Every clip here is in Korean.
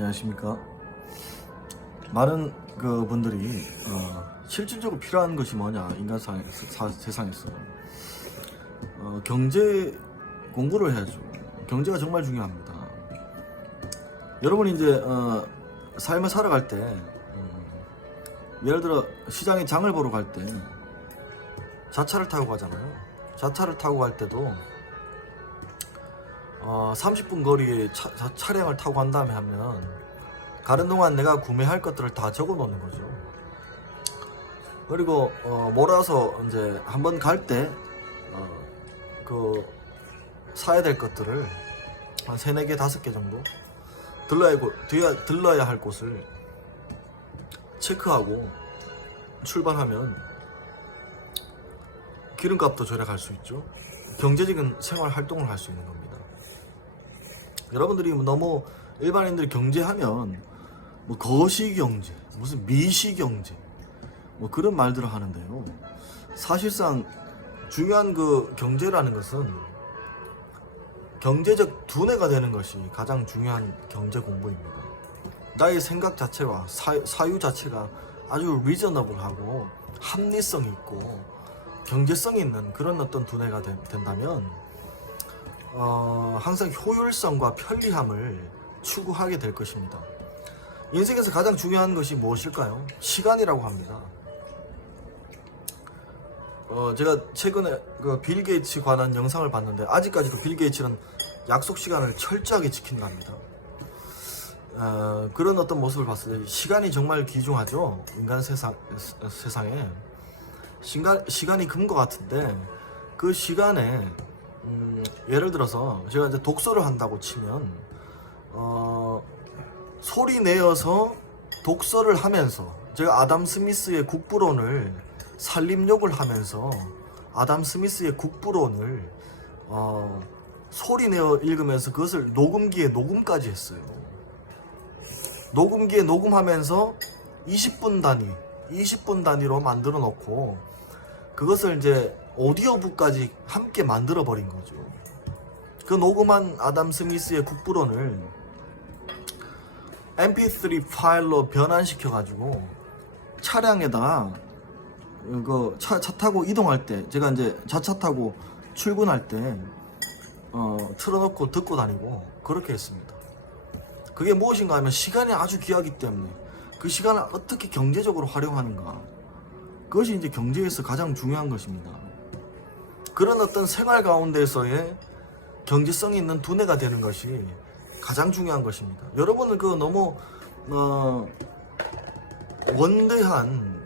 안녕하십니까. 많은 그 분들이 실질적으로 필요한 것이 뭐냐, 세상에서 경제 공부를 해야죠. 경제가 정말 중요합니다. 여러분이 이제 삶을 살아갈 때 예를 들어 시장에 장을 보러 갈 때 자차를 타고 가잖아요. 자차를 타고 갈 때도 30분 거리에 차량을 타고 간 다음에 하면 가는 동안 내가 구매할 것들을 다 적어 놓는 거죠. 그리고 몰아서 이제 한번 갈 때 그 사야 될 것들을 한 3, 4개, 5개 정도 들러야 할 곳을 체크하고 출발하면 기름값도 절약할 수 있죠. 경제적인 생활 활동을 할 수 있는 겁니다. 여러분들이 너무 일반인들이 경제하면 뭐 거시경제, 무슨 미시경제 뭐 그런 말들을 하는데요. 사실상 중요한 그 경제라는 것은 경제적 두뇌가 되는 것이 가장 중요한 경제 공부입니다. 나의 생각 자체와 사유 자체가 아주 리저너블하고 합리성이 있고 경제성이 있는 그런 어떤 두뇌가 된다면 항상 효율성과 편리함을 추구하게 될 것입니다. 인생에서 가장 중요한 것이 무엇일까요? 시간이라고 합니다. 제가 최근에 그 빌 게이츠 관한 영상을 봤는데 아직까지도 빌 게이츠는 약속 시간을 철저하게 지킨답니다. 그런 어떤 모습을 봤을 때 시간이 정말 귀중하죠. 인간 세상에 시간이 금과 같은데 그 시간에 예를 들어서 제가 이제 독서를 한다고 치면 소리 내어서 독서를 하면서 제가 아담 스미스의 국부론을 살림욕을 하면서 아담 스미스의 국부론을 소리 내어 읽으면서 그것을 녹음기에 녹음까지 했어요. 녹음기에 녹음하면서 20분 단위로 만들어 놓고 그것을 이제 오디오북까지 함께 만들어 버린 거죠. 그 녹음한 아담 스미스의 국부론을 mp3 파일로 변환시켜 가지고 차량에다 차 타고 이동할 때 제가 이제 자차 타고 출근할 때 틀어놓고 듣고 다니고 그렇게 했습니다. 그게 무엇인가 하면 시간이 아주 귀하기 때문에 그 시간을 어떻게 경제적으로 활용하는가, 그것이 이제 경제에서 가장 중요한 것입니다. 그런 어떤 생활 가운데서의 경제성이 있는 두뇌가 되는 것이 가장 중요한 것입니다. 여러분은 그 너무 원대한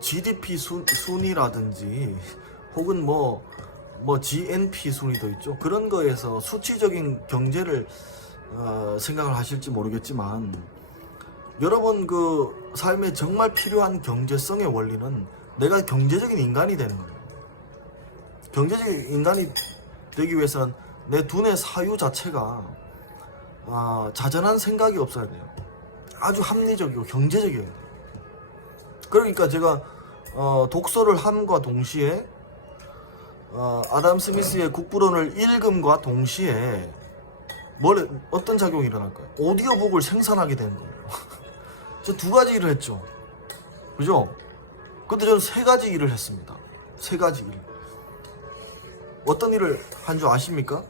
GDP 순위라든지 혹은 뭐 GNP 순위도 있죠. 그런 거에서 수치적인 경제를 생각을 하실지 모르겠지만 여러분 그 삶에 정말 필요한 경제성의 원리는 내가 경제적인 인간이 되는 거예요. 경제적인 인간이 되기 위해서는 내 두뇌 사유 자체가 자잘한 생각이 없어야 돼요. 아주 합리적이고 경제적이어야 돼요. 그러니까 제가 독서를 함과 동시에 아담 스미스의 국부론을 읽음과 동시에 어떤 작용이 일어날까요? 오디오북을 생산하게 되는 거예요. 저 2가지 일을 했죠. 그죠? 근데 저는 3가지 일을 했습니다. 3가지 일. 어떤 일을 한 줄 아십니까?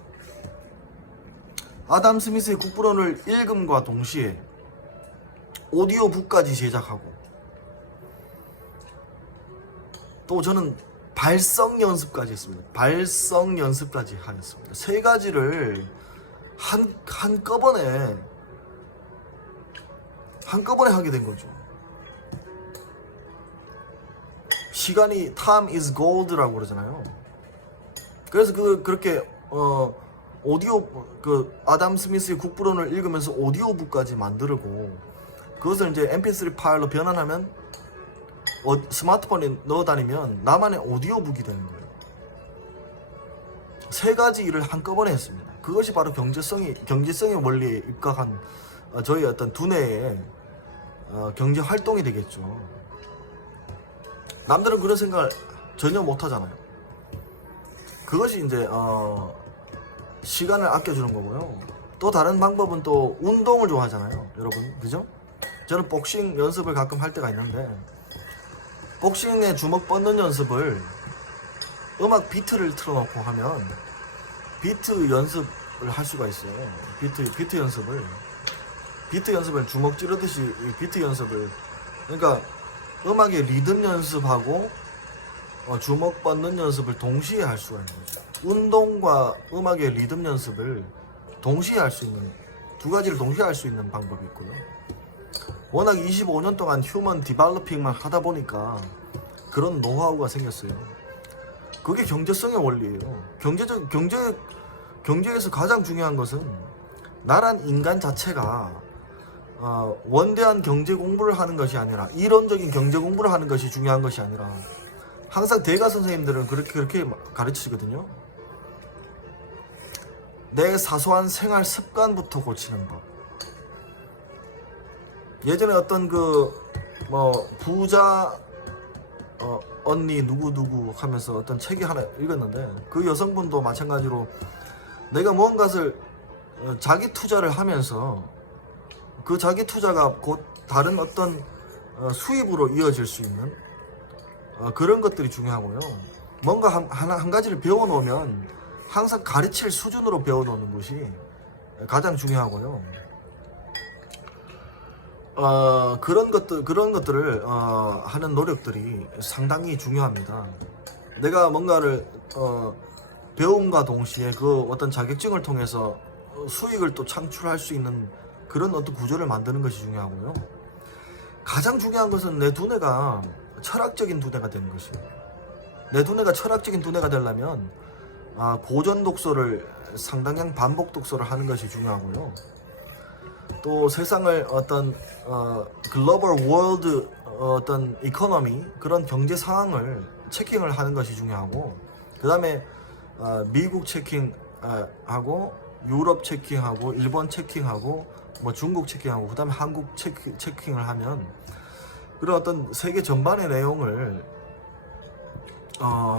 아담 스미스의 국부론을 읽음과 동시에 오디오북까지 제작하고 또 저는 발성 연습까지 했습니다. 발성 연습까지 하였습니다. 3가지를 한꺼번에 하게 된 거죠. 시간이 time is gold라고 그러잖아요. 그래서 그렇게 아담 스미스의 국부론을 읽으면서 오디오북까지 만들고 그것을 이제 mp3 파일로 변환하면 스마트폰에 넣어 다니면 나만의 오디오북이 되는 거예요. 3가지 일을 한꺼번에 했습니다. 그것이 바로 경제성의 원리에 입각한 저희 어떤 두뇌의 경제 활동이 되겠죠. 남들은 그런 생각을 전혀 못 하잖아요. 그것이 이제 시간을 아껴주는 거고요. 또 다른 방법은 또 운동을 좋아하잖아요, 여러분. 그죠? 저는 복싱 연습을 가끔 할 때가 있는데, 복싱의 주먹 뻗는 연습을 음악 비트를 틀어놓고 하면 비트 연습을 할 수가 있어요. 비트 연습을 주먹 찌르듯이 비트 연습을, 그러니까 음악의 리듬 연습하고 주먹 뻗는 연습을 동시에 할 수가 있는 거죠. 운동과 음악의 리듬 연습을 동시에 할 수 있는, 두 가지를 동시에 할 수 있는 방법이 있고요. 워낙 25년 동안 휴먼 디벨로핑만 하다 보니까 그런 노하우가 생겼어요. 그게 경제성의 원리예요. 경제에서 가장 중요한 것은 나란 인간 자체가 원대한 경제 공부를 하는 것이 아니라, 이론적인 경제 공부를 하는 것이 중요한 것이 아니라, 항상 대가 선생님들은 그렇게 가르치시거든요. 내 사소한 생활 습관부터 고치는 법. 예전에 어떤 부자 언니 누구 하면서 어떤 책이 하나 읽었는데, 그 여성분도 마찬가지로 내가 무언가를 자기 투자를 하면서 그 자기 투자가 곧 다른 어떤 수입으로 이어질 수 있는 그런 것들이 중요하고요. 뭔가 한 가지를 배워놓으면 항상 가르칠 수준으로 배워놓는 것이 가장 중요하고요. 그런 것들을 하는 노력들이 상당히 중요합니다. 내가 뭔가를 배움과 동시에 그 어떤 자격증을 통해서 수익을 또 창출할 수 있는 그런 어떤 구조를 만드는 것이 중요하고요. 가장 중요한 것은 내 두뇌가 철학적인 두뇌가 되는 것이에요. 내 두뇌가 철학적인 두뇌가 되려면 고전 독서를 상당량 반복 독서를 하는 것이 중요하고요. 또 세상을 어떤 글로벌 월드 어떤 이코노미, 그런 경제 상황을 체킹을 하는 것이 중요하고, 그 다음에 미국 체킹하고 유럽 체킹하고 일본 체킹하고 중국 체킹하고 그 다음에 한국 체킹을 하면 그런 어떤 세계 전반의 내용을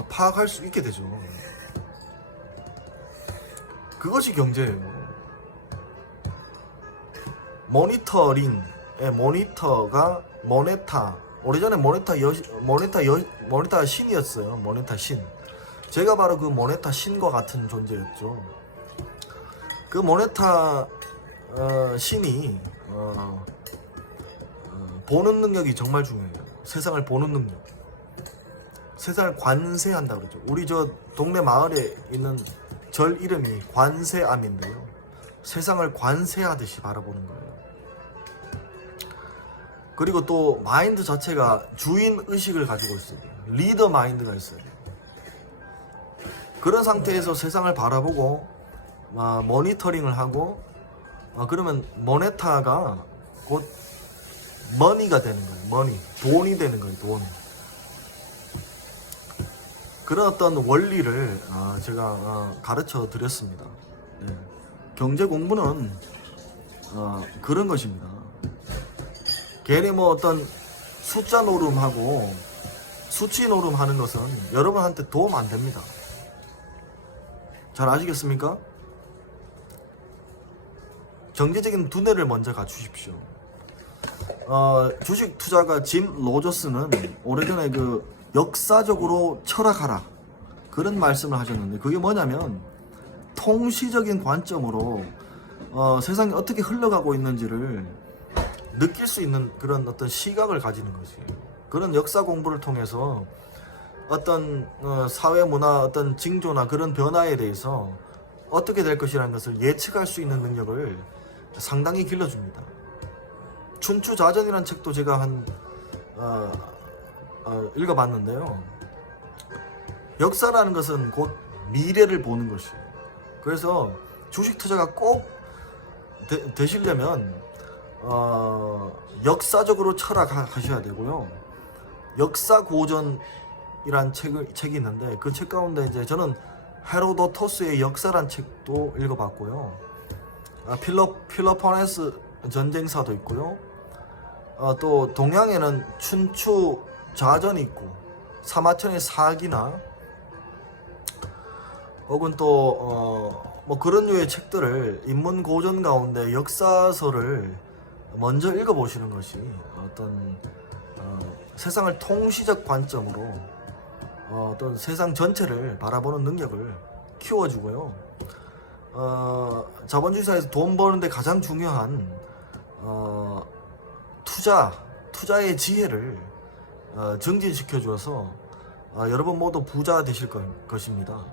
파악할 수 있게 되죠. 그것이 경제예요. 모니터링의 모니터가 모네타, 오래전에 모네타 신이었어요. 모네타 신. 제가 바로 그 모네타 신과 같은 존재였죠. 그 모네타 신이 보는 능력이 정말 중요해요. 세상을 보는 능력. 세상을 관세한다 그러죠. 우리 저 동네 마을에 있는 절 이름이 관세암인데요. 세상을 관세하듯이 바라보는 거예요. 그리고 또 마인드 자체가 주인 의식을 가지고 있어요. 리더 마인드가 있어요. 그런 상태에서 세상을 바라보고 모니터링을 하고 그러면 모네타가 곧 머니가 되는 거예요. 머니, 돈이 되는 거예요. 돈. 그런 어떤 원리를 제가 가르쳐 드렸습니다. 네. 경제 공부는 그런 것입니다. 괜히 어떤 숫자 노름하고 수치 노름하는 것은 여러분한테 도움 안 됩니다. 잘 아시겠습니까? 경제적인 두뇌를 먼저 갖추십시오. 주식 투자가 짐 로저스는 오래전에 그 역사적으로 철학하라 그런 말씀을 하셨는데, 그게 뭐냐면 통시적인 관점으로 세상이 어떻게 흘러가고 있는지를 느낄 수 있는 그런 어떤 시각을 가지는 것이에요. 그런 역사 공부를 통해서 어떤 사회 문화 어떤 징조나 그런 변화에 대해서 어떻게 될 것이라는 것을 예측할 수 있는 능력을 상당히 길러줍니다. 춘추자전이라는 책도 제가 읽어봤는데요. 역사라는 것은 곧 미래를 보는 것이에요. 그래서 주식 투자가 꼭 되시려면 역사적으로 철학하셔야 되고요. 역사고전이란 책이 있는데, 그 책 가운데 이제 저는 헤로도토스의 역사란 책도 읽어봤고요. 필로포네스 전쟁사도 있고요. 또 동양에는 춘추 자전이 있고 사마천의 사기나 혹은 또 뭐 그런 류의 책들을 인문 고전 가운데 역사서를 먼저 읽어보시는 것이 어떤 세상을 통시적 관점으로 어떤 세상 전체를 바라보는 능력을 키워주고요. 자본주의 사회에서 돈 버는데 가장 중요한 투자의 지혜를 증진시켜 주어서 여러분 모두 부자 되실 것입니다.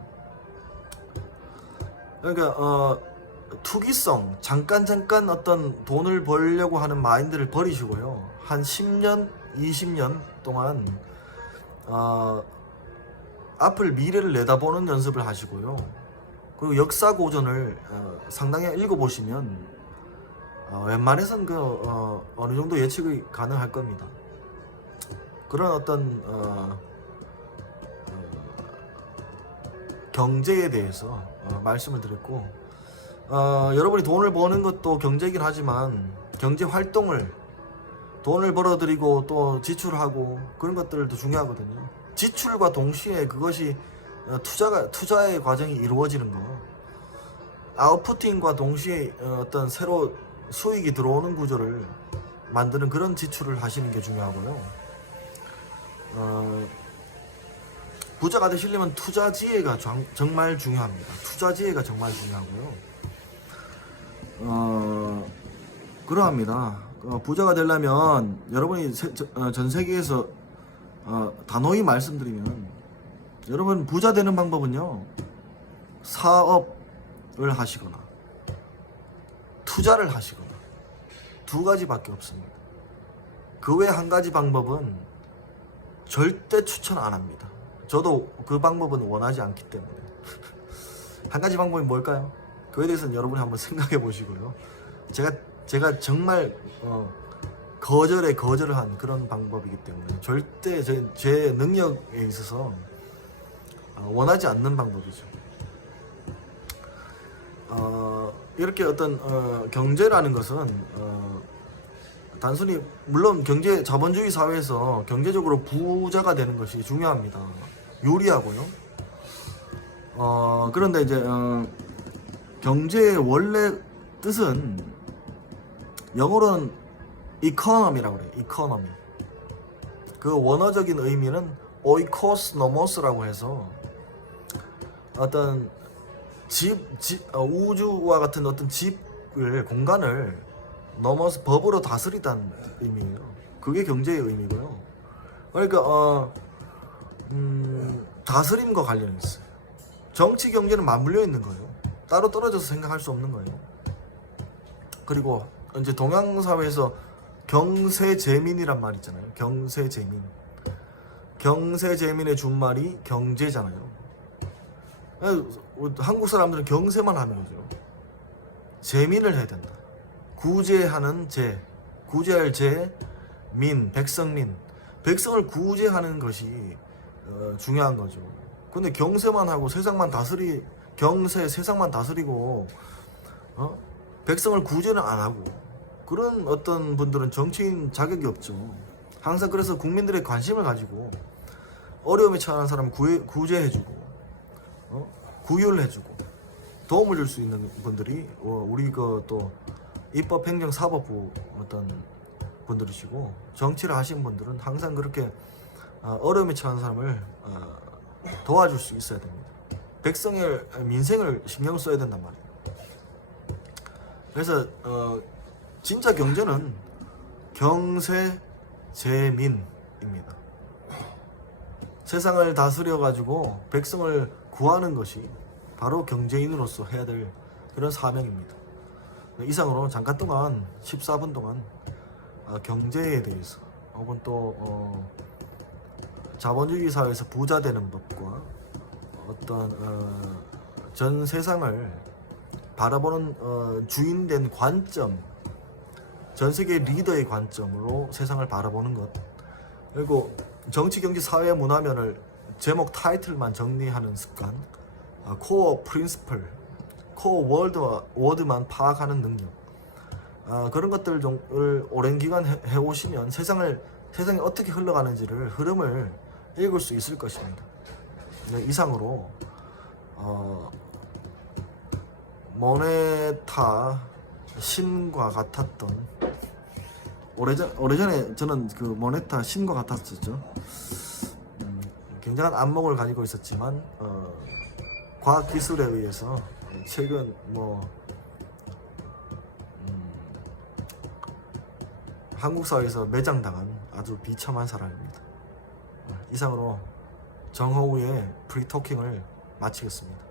그러니까 투기성, 잠깐 어떤 돈을 벌려고 하는 마인드를 버리시고요. 한 10년, 20년 동안 앞을 미래를 내다보는 연습을 하시고요. 그리고 역사 고전을 상당히 읽어보시면 웬만해선 어느 정도 예측이 가능할 겁니다. 그런 어떤 경제에 대해서 말씀을 드렸고, 여러분이 돈을 버는 것도 경제이긴 하지만 경제 활동을 돈을 벌어들이고 또 지출하고 그런 것들도 중요하거든요. 지출과 동시에 그것이 투자의 과정이 이루어지는 거, 아웃푸팅과 동시에 어떤 새로 수익이 들어오는 구조를 만드는 그런 지출을 하시는 게 중요하고요. 부자가 되시려면 투자 지혜가 정말 중요합니다. 투자 지혜가 정말 중요하고요. 그러합니다. 부자가 되려면 여러분이 전 세계에서 단호히 말씀드리면, 여러분 부자 되는 방법은요, 사업을 하시거나 투자를 하시거나 두 가지밖에 없습니다. 그 외 한 가지 방법은 절대 추천 안 합니다. 저도 그 방법은 원하지 않기 때문에. 한 가지 방법이 뭘까요? 그에 대해서는 여러분이 한번 생각해 보시고요. 제가 정말 거절을 한 그런 방법이기 때문에 절대 제 능력에 있어서 원하지 않는 방법이죠. 이렇게 어떤 경제라는 것은 단순히, 물론 자본주의 사회에서 경제적으로 부자가 되는 것이 중요합니다. 유리하고요. 그런데 이제 경제의 원래 뜻은 영어로는 economy라고 그래요. economy. 그 원어적인 의미는 oikos nomos라고 해서 어떤 우주와 같은 어떤 공간을 넘어서 법으로 다스리다는 의미예요. 그게 경제의 의미고요. 그러니까 다스림과 관련이 있어요. 정치 경제는 맞물려 있는 거예요. 따로 떨어져서 생각할 수 없는 거예요. 그리고 이제 동양 사회에서 경세재민이란 말 있잖아요. 경세재민. 경세재민의 준말이 경제잖아요. 한국 사람들은 경세만 하는 거죠. 재민을 해야 된다. 구제하는 제, 구제할 제, 백성민. 백성을 구제하는 것이 중요한 거죠. 근데 경세만 하고 세상만 세상만 다스리고 백성을 구제는 안 하고, 그런 어떤 분들은 정치인 자격이 없죠. 항상 그래서 국민들의 관심을 가지고 어려움에 처한 사람을 구제해주고 구휼을 해주고 도움을 줄 수 있는 분들이 우리 또 입법행정사법부 어떤 분들이시고, 정치를 하신 분들은 항상 그렇게 어려움에 처한 사람을 도와줄 수 있어야 됩니다. 백성의 민생을 신경 써야 된단 말이에요. 그래서 진짜 경제는 경세재민입니다. 세상을 다스려 가지고 백성을 구하는 것이 바로 경제인으로서 해야 될 그런 사명입니다. 이상으로 잠깐 동안 14분 동안 경제에 대해서, 혹은 또 자본주의 사회에서 부자 되는 법과 어떤 전 세상을 바라보는 주인된 관점, 전 세계 리더의 관점으로 세상을 바라보는 것, 그리고 정치, 경제, 사회, 문화면을 제목 타이틀만 정리하는 습관, 코어 프린시플, 코어 워드만 파악하는 능력, 그런 것들을 오랜 기간 해오시면 세상이 어떻게 흘러가는지를, 흐름을 읽을 수 있을 것입니다. 이상으로 모네타 신과 같았던, 오래전에 저는 그 모네타 신과 같았었죠. 굉장한 안목을 가지고 있었지만 과학기술에 의해서 최근 한국 사회에서 매장당한 아주 비참한 사람입니다. 이상으로 정호우의 프리토킹을 마치겠습니다.